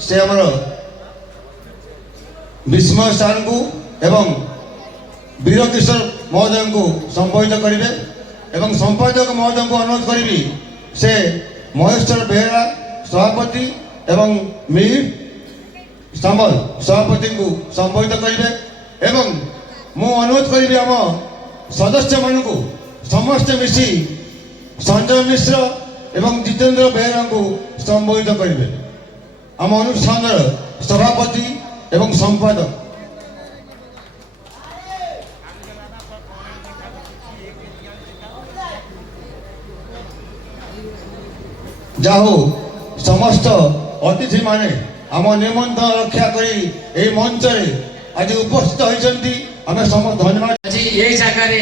से आमर विस्मय सार को एवं वीर किशोर महोदय को संबोधित करेंगे एवं संपादक महोदय को अनुरोध करी से महेश्वर बेहरा सभापति एवं मीर सामल सभापति को संबोधित करेंगे एवं मु अनुरोध करी आम सदस्य मान को समस्ते मिसी संजय मिश्र एवं जितेंद्र बेहरा को संबोधित करेंगे आम अनुष्ठान सभापति एवं संपादक जाहो समस्त अतिथि माने आम निमंत्रण रक्षा करी ए मंच आज उपस्थित होती आम समस्त धन्यवाद। आज ये जगह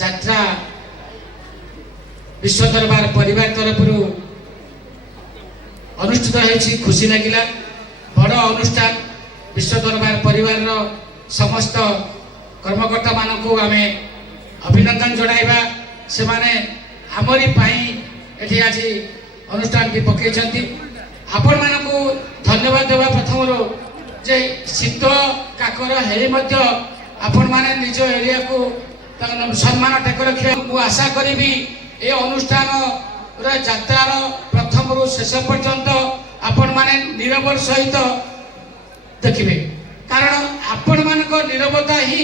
यात्रा विश्व दरबार परिवार तरफ अनुष्ठित होती खुशी लगिला बड़ अनुष्ठान विश्व दरबार परिवार समस्त कर्मकर्ता मान को आम अभिनंदन जणाइबा से माने आमरी पाई एठी आज अनुष्ठान की पकई आपण मान को धन्यवाद देवा प्रथम जे शीत काकर हे आपण माने निज एरिया को सम्मान टेक रखे आशा करी ए अनुष्ठान यात्रार प्रथम रु शेष पर्यंत आपण माने निरबर सहित देखिबे कारण आपण मान को निरवता ही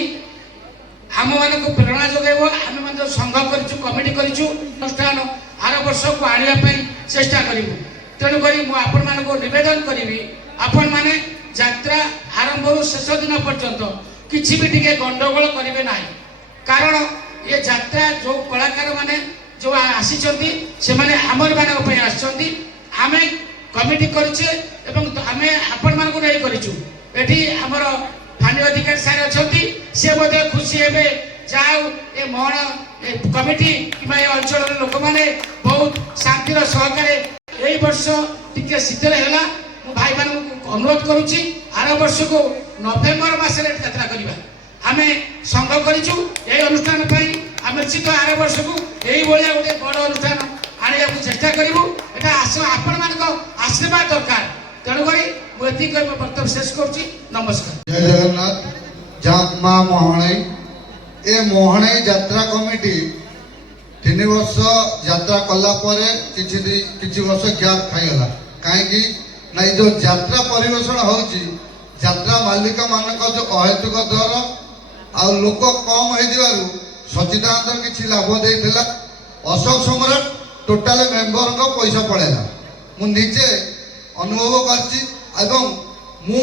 आम मान को प्रेरणा जोगेब आम मान संघ करिछु कमिटी करिछु अनुष्ठान आर वर्ष को आने चेष्टा करूँ तेणुक आपण मान को निवेदन करी आपण मैंने यात्रा आरंभ शेष दिन पर्यंत किसी भी टिके गंडगोल करेंगे ना कारण ये यात्रा जो कलाकार माने जो आसी से माने आमर मान आम कमिटी करें आम आपण मान को नहीं करूँ ये आमर फानी अधिकारी सार अच्छा सी खुशी हे जाओ ये मोहन कमिटी कि अंचल लोक मैंने बहुत शांतिर सहकार यही वर्ष टिके शीतल है भाई मान अनुरोध करुच्ची आर वर्ष को नवेम्बर मसरे यात्रा करवा आम संघ करूँ ये अनुष्ठान आम निश्चित आर वर्ष को यही भाया गोटे बड़ अनुष्ठान आने चेष्टा करूँ यहाँ आपण मान आशीर्वाद दरकार तेणुक मुझे वक्तव्य शेष कर नमस्कार। जय जगन्नाथ। जाक माँ मोहणई ए मोहणई यात्रा कमिटी 3 वर्ष यात्रा कला किछि वर्ष गैप खाईगला कहीं ना जो यात्रा परिवेषण होची यात्रा मालिक मान जो अहेतुक दर आ लोक कम हो सचिदानंद किछि लाभ देइथिला अशोक सम्राट टोटाल मेंबर को पैसा पड़ेगा मु निजे अनुभव करछि एवं मु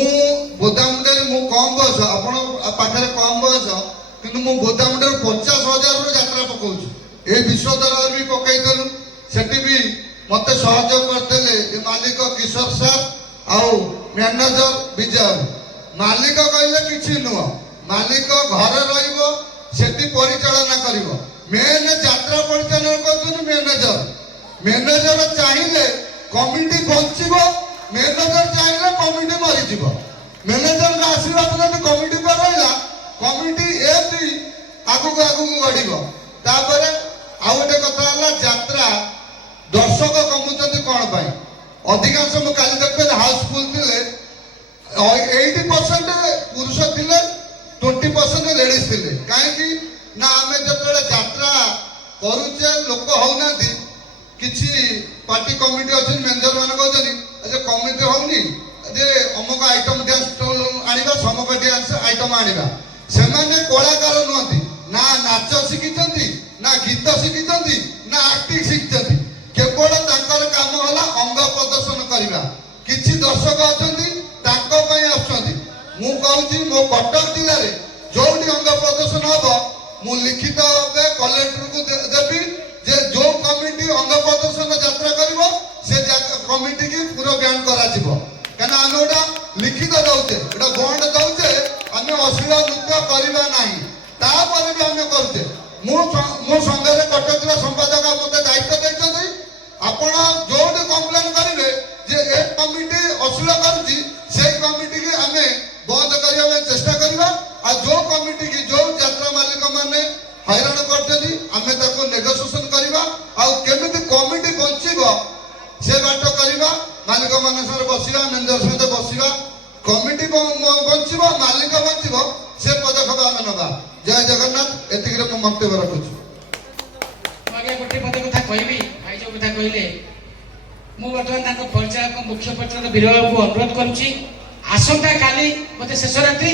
बोदामुंडे मु कम बयस आपण पाखरे कम बयस किंतु मु बोदामुंडे 50,000 यात्रा पकाउछु ए विश्व दरबार भी पकईलु सेठी भी मते सहयोग करते मालिक किशोर सार आउ मैनेजर विजय मालिक कहले किछि नुह मालिक घर रहिबो सेठी परिचालना करिवो मेन यात्रा परिचालन करछन मैनेजर चाहिए कमिटी बंचिबो मैनेजर चाहिए कमिटी मरीजिबो मैनेजर का आशीर्वाद जब कमिटी पर रहा कमिटी एमती आगु आगु बढ़िबो तापर आउ गोटे कथा है यात्रा दर्शक कमुचंती कौन पाई अधिकांश मु काली देखते हाउसफुल थे 80% पुरुष थे 20% लेडीज थे कहीं ना आम जो यात्रा करुचे लोक होना किसी पार्टी कमिटी अच्छे मैनेजर मान कहते कमिटी होनी जे अमुक आइटम डांस आनिबा समक डांस आइटम आनिबा से कलाकार नुहति ना नाच शिखी ना गीत शिखी ना एक्टिंग शिखी केवल तांकर काम होला अंग प्रदर्शन करवा किसी दर्शक अच्छा मु कहूँ मो कटक जिले में जो अंग प्रदर्शन हम मु लिखित भाव कलेक्टर को देवी जे जो कमिटी अंग प्रदर्शन यात्रा करिवो से कमिटी की पूरा ज्ञान करा जिवो कना आमे ओडा लिखित दउचे ओडा बॉन्ड दउचे आमे अश्लील नृत्य करिबा नाही तापर भी आमे करते मो संघरे कटक जिला संपादक मते दायित्व दैछथि आपण जोड कंप्लेन करिवे जे ए कमिटी अश्लील करूची से कमिटी की आमे बंद करिया चेष्टा करिवा आ जो कमिटी की जो यात्रा मालिक माने हैरान करते आमे ताको नेगोशिएशन करवा आ केमिति कमिटी बंचिबो से बाट करवा मालिक मान ବସିବା ମ୍ୟାନେଜର ସହିତ ବସିବା କମିଟି ବଞ୍ଚିବ ମାଲିକ ବଞ୍ଚିବ ସେ ପଦକ୍ଷେପ ଆମେ ନେବା। ଜୟ ଜଗନ୍ନାଥ। ଏତିକିରେ ମୁଁ ମନ୍ତବ୍ୟ ରଖୁଛି। ମୁଁ ଆଜ୍ଞା ଗୋଟେ ପଦ କଥା କହିବି, ଭାଇ ଯୋଉ କଥା କହିଲେ, ମୁଁ ବର୍ତ୍ତମାନ ତାଙ୍କ ପରିଚାଳକ ମୁଖ୍ୟ ପରିଚାଳକ ବୀରବାବୁଙ୍କୁ ଅନୁରୋଧ କରୁଛି, ଆସନ୍ତା କାଲି ମୋତେ ଶେଷ ରାତ୍ରି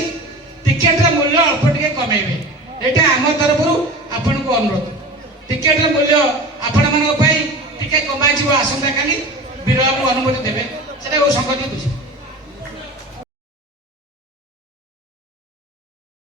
ଟିକେଟର ମୂଲ୍ୟ ଅଳ୍ପ ଟିକେ କମେଇବେ। ଏଇଟା ଆମ ତରଫରୁ ଆପଣଙ୍କୁ ଅନୁରୋଧ। ଟିକେଟର ମୂଲ୍ୟ ଆପଣମାନଙ୍କ ପାଇଁ ଟିକେ କମାଯିବ ଆସନ୍ତା କାଲି, ବୀରବାବୁ ଅନୁମତି ଦେବେ, ସେଟା ସଂଗଠନ ବୁଝିବେ।